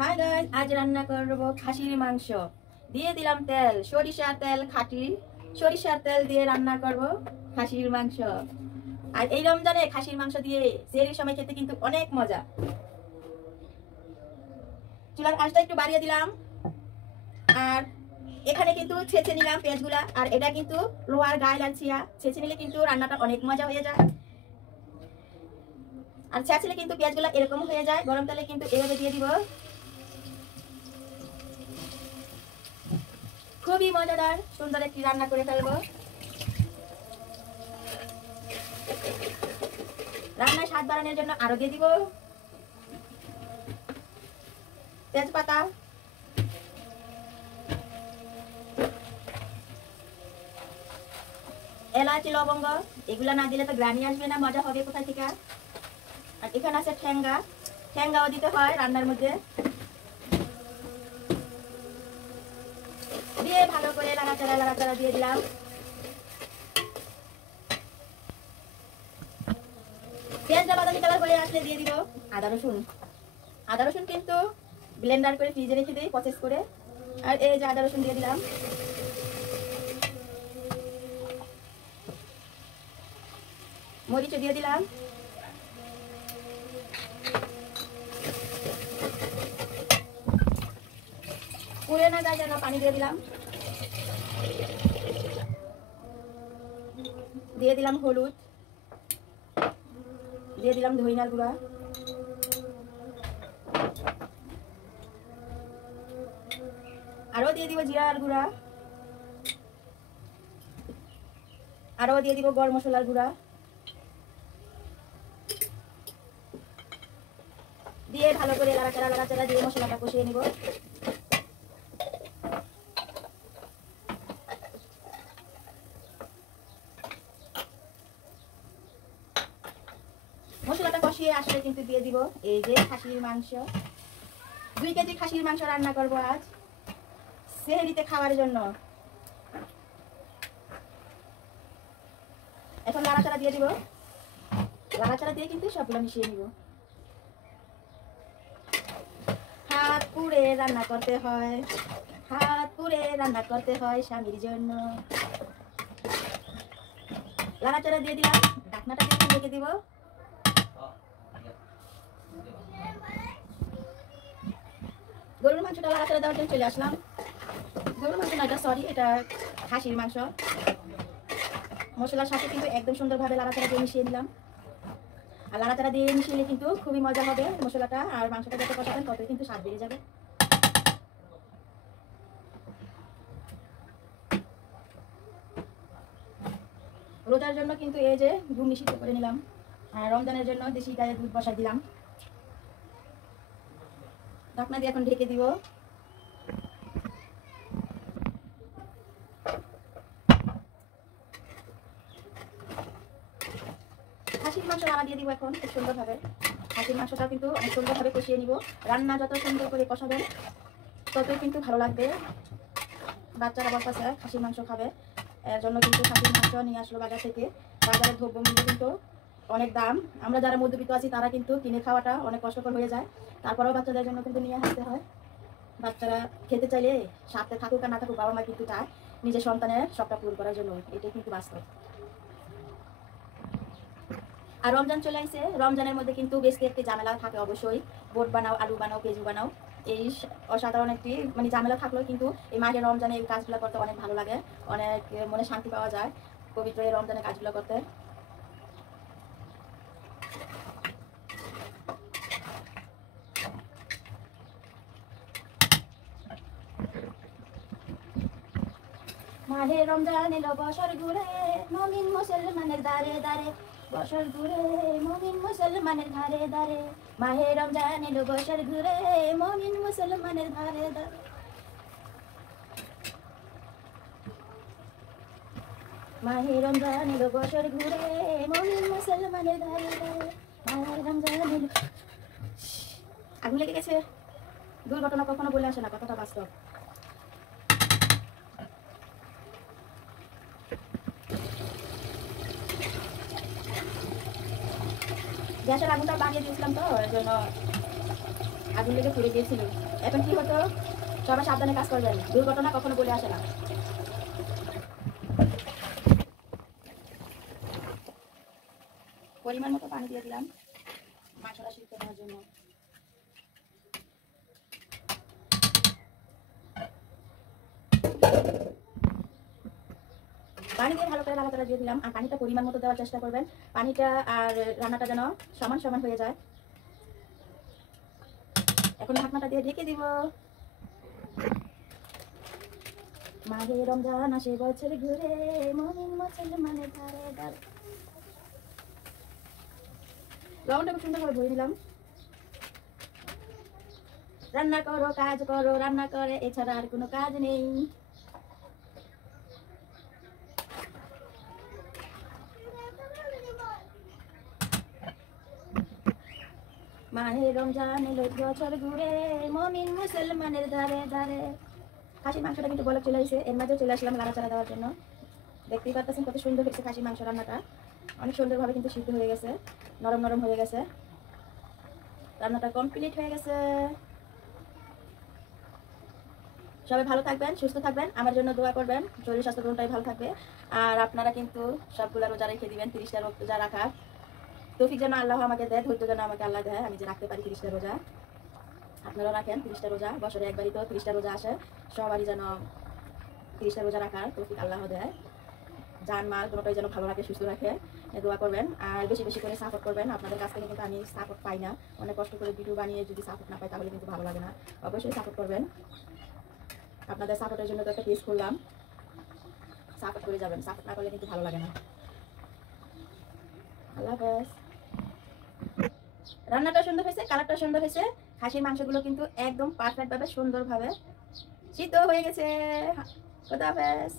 Hi guys, আজ রান্না করব খাসির মাংস। দিয়ে দিলাম তেল, সরিষার তেল, খাঁটি সরিষার তেল দিয়ে রান্না করব খাসির মাংস। আর এই রমজানে খাসির মাংস দিয়ে সেহরির সময় খেতে কিন্তু অনেক মজা। চুলার আঁচটা একটু বাড়িয়ে দিলাম। আর এখানে কিন্তু ছেঁচে নিলাম পেঁয়াজগুলা। আর এটা কিন্তু লোহার গায়ে লাগছিয়া, ছেঁচে নিলে কিন্তু রান্নাটা অনেক মজা হয়ে যায়। আর ছেঁচলে কিন্তু পেঁয়াজগুলা এরকম হয়ে যায়। গরম তেলে কিন্তু এভাবে দিয়ে দিব। খুবই মজাদার সুন্দর একটি রান্না করে ফেলবো। রান্নায় স্বাদ বাড়ানোর জন্য আরো দিয়ে দিব তেজপাতা, এলাচি, লবঙ্গ। এগুলা না দিলে তো গ্রানি আসবে না, মজা হবে কোথায় থেকে। আর এখানে আছে ঠ্যাঙ্গা, ঠ্যাঙ্গাও দিতে হয় রান্নার মধ্যে। দিয়ে ভালো করে লাড়াচাড়া দিয়ে দিলাম। পেঁয়াজটা বাদামি কালার হয়ে আসলে দিয়ে দিব আদা রসুন। আদা রসুন কিন্তু ব্লেন্ডার করে ফ্রিজে রেখে দিই প্রসেস করে। আর এই যে আদা রসুন দিয়ে দিলাম। মরিচ দিয়ে দিলাম। পুড়ে না যায় যেন পানি দিয়ে দিলাম। দিয়ে দিলাম হলুদ, দিয়ে দিলাম ধনিয়ার গুঁড়া, আরো দিয়ে দিব জিরার গুঁড়া, আরো দিয়ে দিব গরম মশলার গুঁড়া। দিয়ে ভালো করে লাড়াচাড়া দিয়ে মশলাটা কষিয়ে নিব। মশলাটা কষিয়ে আসলে কিন্তু দিয়ে দিব এই যে খাসির মাংস। 2 কেজি খাসির মাংস রান্না করব আজ সেহরিতে খাওয়ার জন্য। এখন লাড়াচাড়া দিয়ে দিব। লাড়াচাড়া দিয়ে কিন্তু সবগুলো মিশিয়ে নিব। হাত পুড়ে রান্না করতে হয়, হাত পুড়ে রান্না করতে হয় স্বামীর জন্য। লাড়াচাড়া দিয়ে দিলাম, ঢাকনাটা দিয়ে রেখে দিব। গরুর মাংসটা লাড়াচাড়া দেওয়ার জন্য চলে আসলাম। গরুর মাংস না, এটা সরি, এটা খাসির মাংস। মশলার সাথে কিন্তু একদম সুন্দরভাবে লাড়াচাড়া দিয়ে মিশিয়ে দিলাম। আর লাড়াচাড়া দিয়ে মিশিয়ে কিন্তু খুবই মজা হবে মশলাটা। আর মাংসটা যত কষাবেন ততই কিন্তু স্বাদ বেড়ে যাবে। রোজার জন্য কিন্তু এই যে দুধ নিষিদ্ধ করে নিলাম। আর রমজানের জন্য দেশি গায়ে দুধ বসাই দিলাম। ঢাকনা দিয়ে এখন ঢেকে দিব। খাসির মাংস রান্না দিয়ে দিব এখন খুব সুন্দরভাবে। খাসির মাংসটা কিন্তু অনেক সুন্দরভাবে কষিয়ে নিব। রান্না যত সুন্দর করে কষাবেন ততই কিন্তু ভালো লাগবে। বাচ্চারা বলতেছে খাসির মাংস খাবে, এর জন্য কিন্তু খাসির মাংস নিয়ে আসলো বাজার থেকে। বাজারের দ্রব্যমূল্য কিন্তু অনেক দাম। আমরা যারা মধ্যবিত্ত আছি তারা কিন্তু কিনে খাওয়াটা অনেক কষ্টকর হয়ে যায়। তারপরেও বাচ্চাদের জন্য কিন্তু নিয়ে আসতে হয়। বাচ্চারা খেতে চাইলে সাথে থাকুক আর না থাকুক, বাবা মা কিন্তু চায় নিজের সন্তানের শখটা পূরণ করার জন্য। এটাই কিন্তু বাস্তব। আর রমজান চলে আসছে, রমজানের মধ্যে কিন্তু বেশ একটি ঝামেলা থাকে অবশ্যই। বোট বানাও, আলু বানাও, পেঁয়াজু বানাও, এই অসাধারণ একটি ঝামেলা থাকলেও কিন্তু এই মাঘের রমজানে এই কাজগুলো করতে অনেক ভালো লাগে। অনেক মনে শান্তি পাওয়া যায় পবিত্র এই রমজানের কাজগুলো করতে। মাঘে রমজান এলো বছর ঘুরে, মুমিন মুসলমানের দারে দারে। বছর ঘুরে মুমিন মুসলমানের ধারে ধারে। মাহে রমজান এলো বছর ঘুরে, মুমিন মুসলমানের ধারে ধারে। মাহে রমজান এলো বছর ঘুরে, মুমিন মুসলমানের ধারে ধারে। মাহে রমজান এলো। আগুন লেগে গেছে। দুর্ঘটনা কখনো বলে আসে না, কথাটা বাস্তব। গ্যাসের আগুনটা বাড়িয়ে দিয়েছিলাম তো, এর জন্য আগুন লেগে পুড়ে গিয়েছিল। এখন কি হতো, সবাই সাবধানে কাজ করবেন, দুর্ঘটনা কখনো বলে আসে না। পরিমাণ মতো পানি দিয়ে দিলাম মাংসটা সিদ্ধ হওয়ার জন্য। পানি দিয়ে ভালো করে নাড়াচাড়া দিয়ে দিলাম, আর পানিটা পরিমাণ মতো দেওয়ার চেষ্টা করবেন। পানিটা আর রান্নাটা যেন সমান সমান হয়ে যায়। এখন ঢাকনাটা দিয়ে ঢেকে দিব। মাঘে রমজান আসে বছর ঘুরে, মুমিন মুসলমানের ধারে ধারে। লবণটা খুব সুন্দরভাবে ভরে নিলাম। রান্না করো, কাজ করো, রান্না করে এছাড়া আর কোনো কাজ নেই। মাহে রমজান এলো বছর ঘুরে, মুমিন মুসলমানের ধারে ধারে। খাসির মাংসটা কিন্তু বলক চলে আসছে, এর মাঝেও চলে আসলাম নাড়াচাড়া দেওয়ার জন্য। দেখতেই পাচ্ছেন কত সুন্দর হয়েছে খাসির মাংস রান্নাটা, অনেক সুন্দরভাবে কিন্তু সিদ্ধ হয়ে গেছে, নরম নরম হয়ে গেছে। রান্নাটা কমপ্লিট হয়ে গেছে। সবাই ভালো থাকবেন, সুস্থ থাকবেন, আমার জন্য দোয়া করবেন, শরীর স্বাস্থ্য দুটোটাই ভালো থাকবে। আর আপনারা কিন্তু সবগুলো রোজা রেখে দিবেন, 30টা রোজা রাখার তৌফিক যেন আল্লাহ আমাকে দেয়, ধৈর্য যেন আমাকে আল্লাহ দেয়, আমি যে রাখতে পারি 30টা রোজা। আপনারাও রাখেন 30টা রোজা, বছরে একবারই তো 30টা রোজা আসে, সবারই যেন 30টা রোজা রাখার তৌফিক আল্লাহ দেয়, জান মাল দুটোই যেন ভালো রাখে, সুস্থ রাখে, দোয়া করবেন। আর বেশি বেশি করে সাপোর্ট করবেন, আপনাদের কাছ থেকে কিন্তু আমি সাপোর্ট পাই না, অনেক কষ্ট করে ভিডিও বানিয়ে যদি সাপোর্ট না পাই তাহলে কিন্তু ভালো লাগে না। অবশ্যই সাপোর্ট করবেন, আপনাদের সাপোর্টের জন্য তো একটা পেজ করলাম, সাপোর্ট করে যাবেন, সাপোর্ট না করলে কিন্তু ভালো লাগে না। আল্লাহ হাফেজ। রান্নাটা সুন্দর হয়েছে, কালারটা সুন্দর হয়েছে, খাসির মাংসগুলো কিন্তু একদম পারফেক্টভাবে সুন্দরভাবে সিদ্ধ হয়ে গেছে। খোদা হাফেজ।